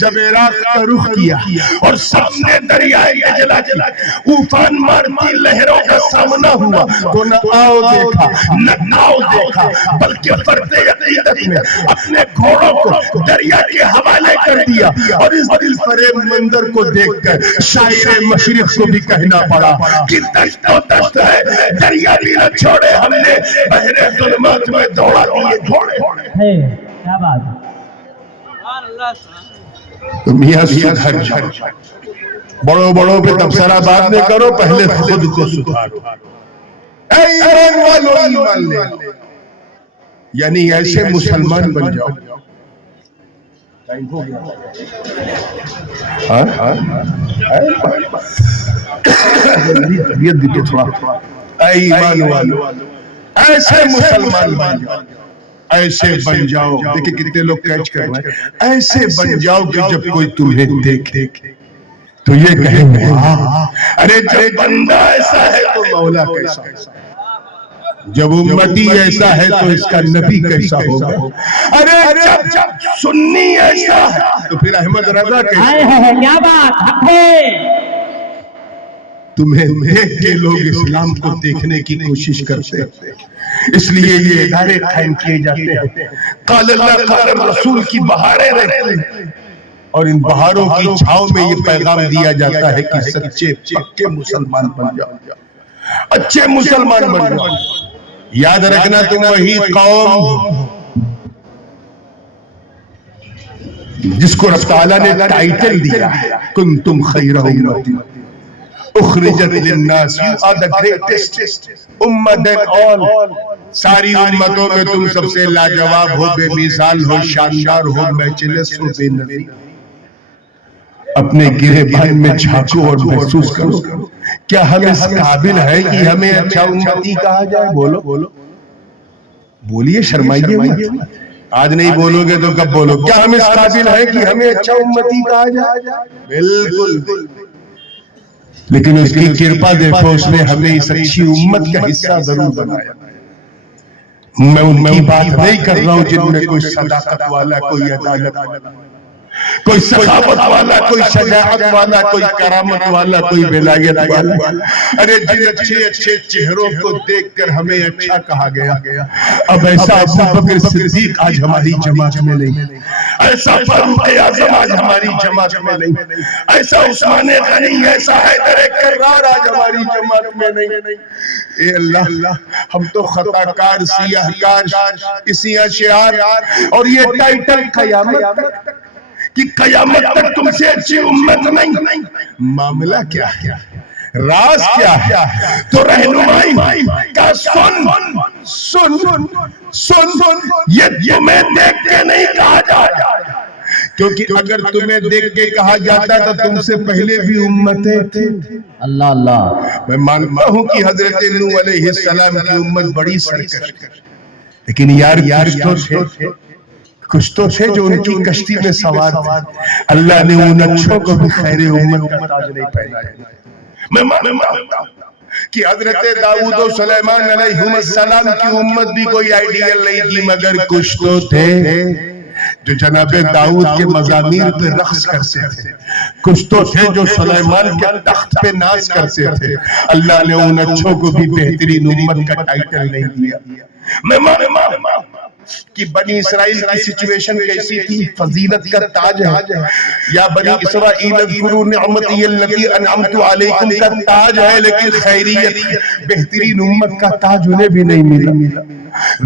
جب عراق کا رخ کیا اور سامنے دریائے دجلہ اوفان مارتی لہروں کا سامنا ہوا تو نہ آؤ دیکھا نہ ناؤ دیکھا بلکہ فرد عقیدت میں اپنے گھوڑوں کو دریا کے حوالے کر دیا، اور اس دل فریب منظر کو دیکھ کر شاعر مشرق کو بھی کہنا پڑا کہ دشت و دشت ہے دریا بھی نہ چھوڑے ہم نے بحر ظلمات میں دوڑا دیے گھوڑے۔ ہے کیا بات تو میاں سدھر جاؤ، بڑوں پہ تبصرہ بعد میں کرو، پہلے خود کو سدھارو۔ اے ایمان والو ایمان لے، یعنی ایسے مسلمان بن جاؤ۔ طبیعت بھی تو تھوڑا، اے ایمان والو ایسے مسلمان بن جاؤ، ایسے بن جاؤ۔ دیکھیں کتنے لوگ کیچ کر رہے ہیں، ایسے بن جاؤ کہ جب کوئی تمہیں دیکھے تو یہ کہیں گے ارے جب بندہ ایسا ہے تو مولا کیسا، جب امتی ایسا ہے تو اس کا نبی کیسا ہوگا، ارے جب سنی ایسا ہے تو پھر احمد رضا کیسا ہے۔ کیا بات ہے، تمہیں دیکھ کے لوگ اسلام کو دیکھنے کی کوشش کرتے ہیں، اس لیے یہ ادارے قائم کیے جاتے ہیں۔ قال اللہ قال رسول کی بہاریں رہتی ہیں، اور ان بہاروں کی چھاؤں میں یہ پیغام دیا جاتا ہے کہ سچے پکے مسلمان بن جاؤ، اچھے مسلمان بن جاؤ۔ یاد رکھنا تم وہی قوم جس کو رب تعالیٰ نے ٹائٹل دیا ہے کنتم خیر امت اخرجت للناس، you are the greatest ummah than all، ساری امتوں میں تم سب سے لاجواب ہو، بے مثال ہو، شاندار ہو، میچلس ہو، بے نظیر۔ اپنے گرے بان میں جھانکو اور محسوس کرو، کیا ہم اس قابل ہیں کہ ہمیں اچھا امتی کہا جائے؟ بولو بولیے، شرمائیے مت، آج نہیں بولو گے تو کب بولو؟ کیا ہم اس قابل ہیں کہ ہمیں اچھا امتی کہا جائے؟ بالکل، لیکن اس کی کرپا دیکھو، اس نے ہمیں اس اچھی امت کا حصہ ضرور بنایا۔ میں ان کی بات نہیں کر رہا ہوں جن میں کوئی صداقت والا، کوئی عدالت والا، کوئی سخاوت والا، کوئی شجاعت والا، کوئی کرامت والا، کوئی ولایت والا۔ ارے جن اچھے چہروں کو دیکھ کر ہمیں اچھا کہا گیا، اب ایسا ابو بکر صدیق آج ہماری جماعت میں نہیں، ایسا فاروق اعظم آج ہماری جماعت میں نہیں، ایسا عثمان غنی، ایسا حیدر کرار آج ہماری جماعت میں نہیں۔ اے اللہ، ہم تو خطا کار، سیاہ کار، اسی اشعار اور یہ ٹائٹل قیامت تک کہ قیامت تک تم سے اچھی امت نہیں۔ معاملہ کیا ہے، راز کیا ہے؟ تو رہنمائی کا سن، یہ تمہیں دیکھ کے نہیں کہا جاتا، کیونکہ اگر تمہیں دیکھ کے کہا جاتا تو تم سے پہلے بھی امتیں تھیں۔ اللہ اللہ، میں مانتا ہوں کہ حضرت نوح علیہ السلام کی امت بڑی سرکش، لیکن یار کچھ تو تھے جو ان کی کشتی میں سوار تھے۔ اللہ نے ان اچھوں کو بھی خیر امت کا تاج نہیں پہنایا۔ میں مانتا ہوں کہ حضرت داؤد و سلیمان علیہ السلام کی امت بھی کوئی آئیڈیل نہیں تھی، مگر کچھ تو تھے جو جناب داؤد کے مزامیر پہ رقص کرتے تھے، کچھ تو تھے جو سلیمان کے تخت پہ ناز کرتے تھے۔ اللہ نے ان اچھوں کو بھی بہترین امت کا ٹائٹل نہیں دیا۔ میں کہ بنی اسرائیل کی سچویشن کیسی تھی، فضیلت کا تاج ہے، یا بنی اسرائیل اذکروا نعمتی التي انعمت علیکم کا تاج ہے، لیکن خیریت بہترین امت کا تاج انہیں بھی نہیں ملا۔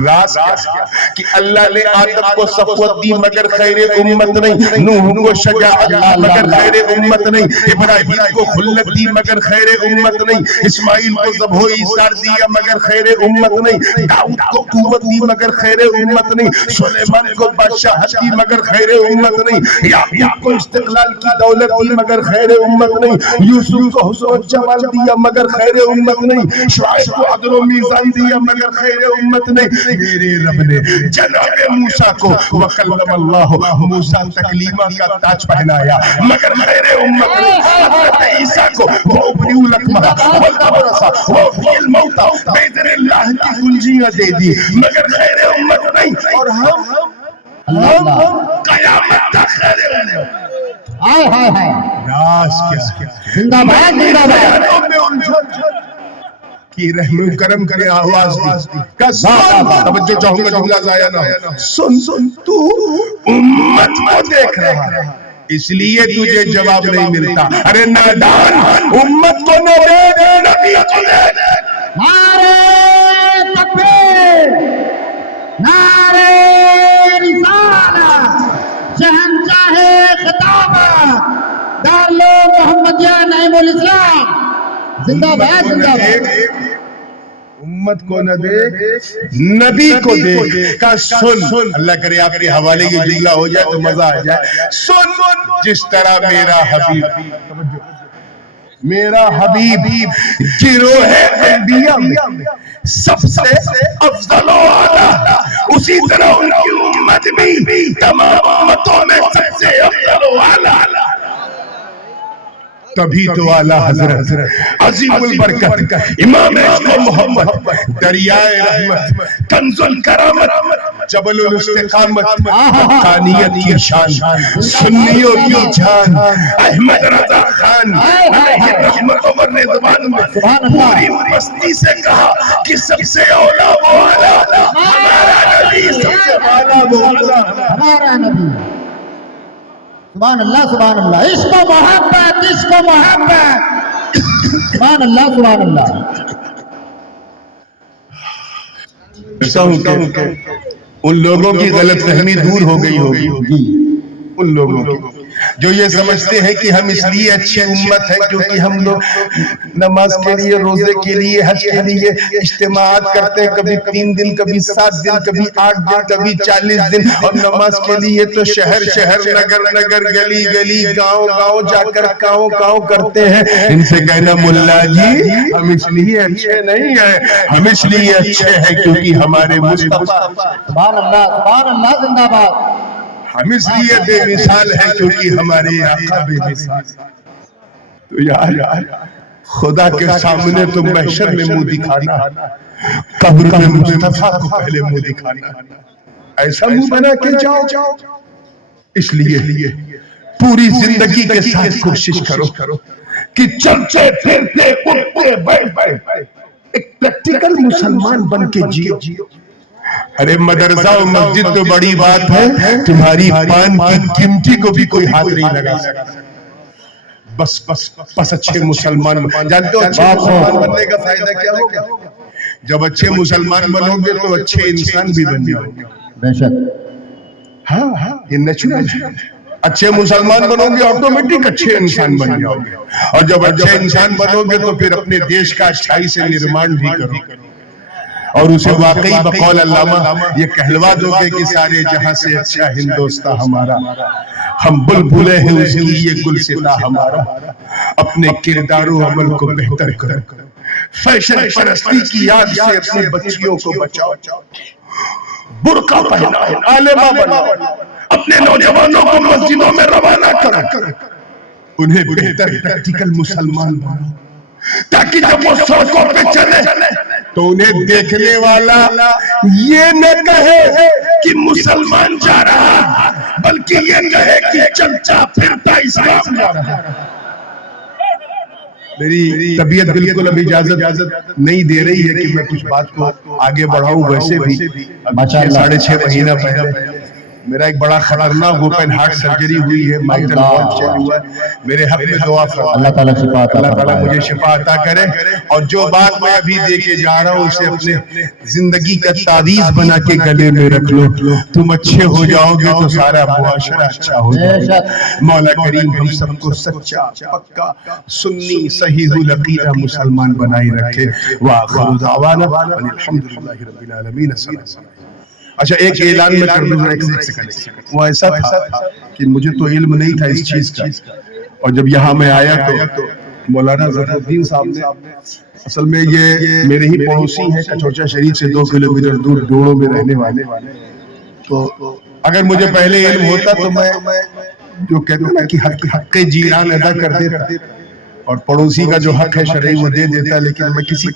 راز کیا کہ اللہ نے آدم کو صفوت دی مگر خیر امت نہیں، نوح کو شجاعت دی مگر خیر امت نہیں، ابراہیم کو خلت دی مگر خیر امت نہیں، اسماعیل کو ذبح و ایثار دیا مگر خیر امت نہیں، داؤد کو قوت دی مگر خیر امت نہیں، سلیمان کو بادشاہت دی مگر خیر امت نہیں، یعقوب کو استقلال کی دولت دی مگر خیر امت نہیں، یوسف کو حسن و جمال دیا مگر خیر امت نہیں، شعیب کو عدل و میزان دیا مگر خیر امت نہیں۔ میرے رب نے جناب موسیٰ کو وَكَلَّمَ اللَّهُ موسیٰ تکلیمہ کا تاج پہنایا مگر خیر امت نہیں، حضرت عیسیٰ کو وَأُبْرِئُ الْأَكْمَحَ وَالْأَبْرَصَ وَأُحْيِي الْمَوْتَى بِإِذْنِ اللَّهِ کی کنجیاں دے دی مگر خیر امت نہیں، اور ہم قیامت تک خیر امت۔ ہائے ہائے ہائے، راز کیا زندہ باد زندہ باد۔ کی رحم و کرم کرے آواز دی کہ سن، توجہ چاہوں گا جملہ ضائع نہ ہو، سن تو امت کو دیکھ رہا ہے اس لیے تجھے جواب نہیں ملتا، ارے نادان امت کو نہ دیکھ نبی کو دیکھ۔ نعرہ تکبیر، نعرہ رسالت، شہنشاہ خطابت، دارالعلوم محمدیہ نعیم الاسلام، زندہ باد زندہ باد۔ امت کو نہ دیکھ نبی کو دیکھ کہ سن، اللہ کرے آپ کے حوالے کی جملہ ہو جائے تو مزہ آ جائے، سن جس طرح میرا حبیب گروہ انبیاء میں سب سے افضل و اعلیٰ، اسی طرح ان کی امت بھی تمام امتوں میں سب سے افضل و اعلیٰ، تبھی تو اعلیٰ حضرت عظیم البرکت امام عشق و محبت، دریائے رحمت، کنز الکرامت، جبل الاستقامت، حقانیت کی شان، سنیوں کی جان، احمد رضا خان علیہ رحمت و رضوان میں پوری مستی سے کہا کہ سب سے اولا وہ اعلیٰ، ہمارا نبی سب سے اعلیٰ وہ اعلیٰ، ہمارا نبی۔ سبحان اللہ سبحان اللہ، عشق و محبت، عشق و محبت، سبحان اللہ سبحان اللہ۔ ایسا ہوں کہ ان لوگوں کی غلط فہمی دور ہو گئی ہوگی، ان لوگوں کی جو یہ سمجھتے ہیں کہ ہم اس لیے اچھی امت ہے کیونکہ ہم لوگ نماز کے لیے، روزے کے لیے، حج کے لیے اجتماعات کرتے ہیں، کبھی 3 دن، کبھی 7 دن، کبھی 8 دن، کبھی 40 دن، اور نماز کے لیے تو شہر شہر، نگر نگر، گلی گلی، گاؤں گاؤں جا کر کاؤں کاؤں کرتے ہیں۔ ان سے کہنا ملا جی ہم اس لیے اچھے نہیں ہیں، ہم اس لیے اچھے ہیں کیونکہ ہمارے مصطفیٰ، سبحان اللہ زندہ باد۔ ہم اس لیے بے مثال ہے کیونکہ ہمارے آقا بے مثال۔ تو یار خدا کے سامنے تو محشر میں منہ دکھانا، قبر میں مصطفیٰ کو پہلے منہ دکھانا، ایسا منہ بنا کے جاؤ۔ اس لیے پوری زندگی کے ساتھ کوشش کرو کہ چلتے پھرتے اٹھتے بیٹھتے ایک پریکٹیکل مسلمان بن کے جیو۔ ارے مدرسہ و مسجد تو بڑی بات ہے، تمہاری پان کی گنتی کو بھی کوئی ہاتھ نہیں لگا سکتا۔ بس اچھے مسلمان جانتے ہو اچھے مسلمان بننے کا فائدہ کیا ہوگا؟ جب اچھے مسلمان بنو گے تو اچھے انسان بھی بن جاؤ گے۔ بے شک، ہاں یہ نیچرل ہے۔ اچھے مسلمان بنو گے آٹومیٹک اچھے انسان بن جاؤ گے، اور جب اچھے انسان بنو گے تو پھر اپنے دیش کا اچھائی سے نرمان بھی کرو گے، اور اسے واقعی بقول علامہ یہ کہلوا دو گے کہ سارے جہاں سے اچھا ہندوستان ہمارا، ہم بلبلے ہیں اس کی یہ گلستاں ہمارا۔ اپنے کردار و عمل کو بہتر کرو، فیشن پرستی کی یاد سے اپنے بچیوں کو بچاؤ، برقع پہناؤ، عالمہ بناؤ، اپنے نوجوانوں کو مسجدوں میں روانہ کرو، انہیں بہتر پریکٹیکل مسلمان بناؤ، تاکہ جب وہ سڑکوں پہ چلے تو انہیں دیکھنے والا یہ نہ کہے کہ مسلمان جا رہا، بلکہ یہ کہے کہ چلتا پھرتا اسلام جا رہا۔ میری طبیعت بالکل ابھی اجازت نہیں دے رہی ہے کہ میں کچھ بات کو آگے بڑھاؤں. ویسے بھی 6.5 مہینہ پہلے میرا ایک بڑا خطرناک اوپن ہارٹ سرجری ہوئی ہے, مائٹل والو چینج ہوا ہے. میرے حق میں دعا فرمائیں, اللہ تعالیٰ شفا عطا اللہ تعالیٰ فرمائے. مجھے شفا عطا کرے, اور جو بات میں ابھی دے کے جا رہا ہوں اسے اپنے زندگی کا تعویذ بنا کے گلے میں رکھ لو. تم اچھے ہو جاؤ گے تو سارا معاشرہ اچھا ہو جائے گا. مولا کریم ہم سب کو سچا پکا سنی صحیح العقیدہ مسلمان بنائی رکھے. وآخر دعوانا الحمدللہ رب العالمین. اچھا ایک اعلان میں کر دوں ذرا ایک سیکنڈ. وہ ایسا تھا کہ مجھے تو علم نہیں تھا اس چیز کا, اور جب یہاں میں آیا تو مولانا ظفر الدین صاحب نے, اصل میں یہ میرے ہی پڑوسی ہیں, کچوچا شریف سے 2 کلومیٹر دور ڈوڑوں میں رہنے والے. تو اگر مجھے پہلے علم ہوتا تو میں جو کہتے ہیں نا کہ حق جیران ادا کر دیتا, اور پڑوسی کا جو حق ہے شرعی وہ دے دیتا, لیکن میں کسی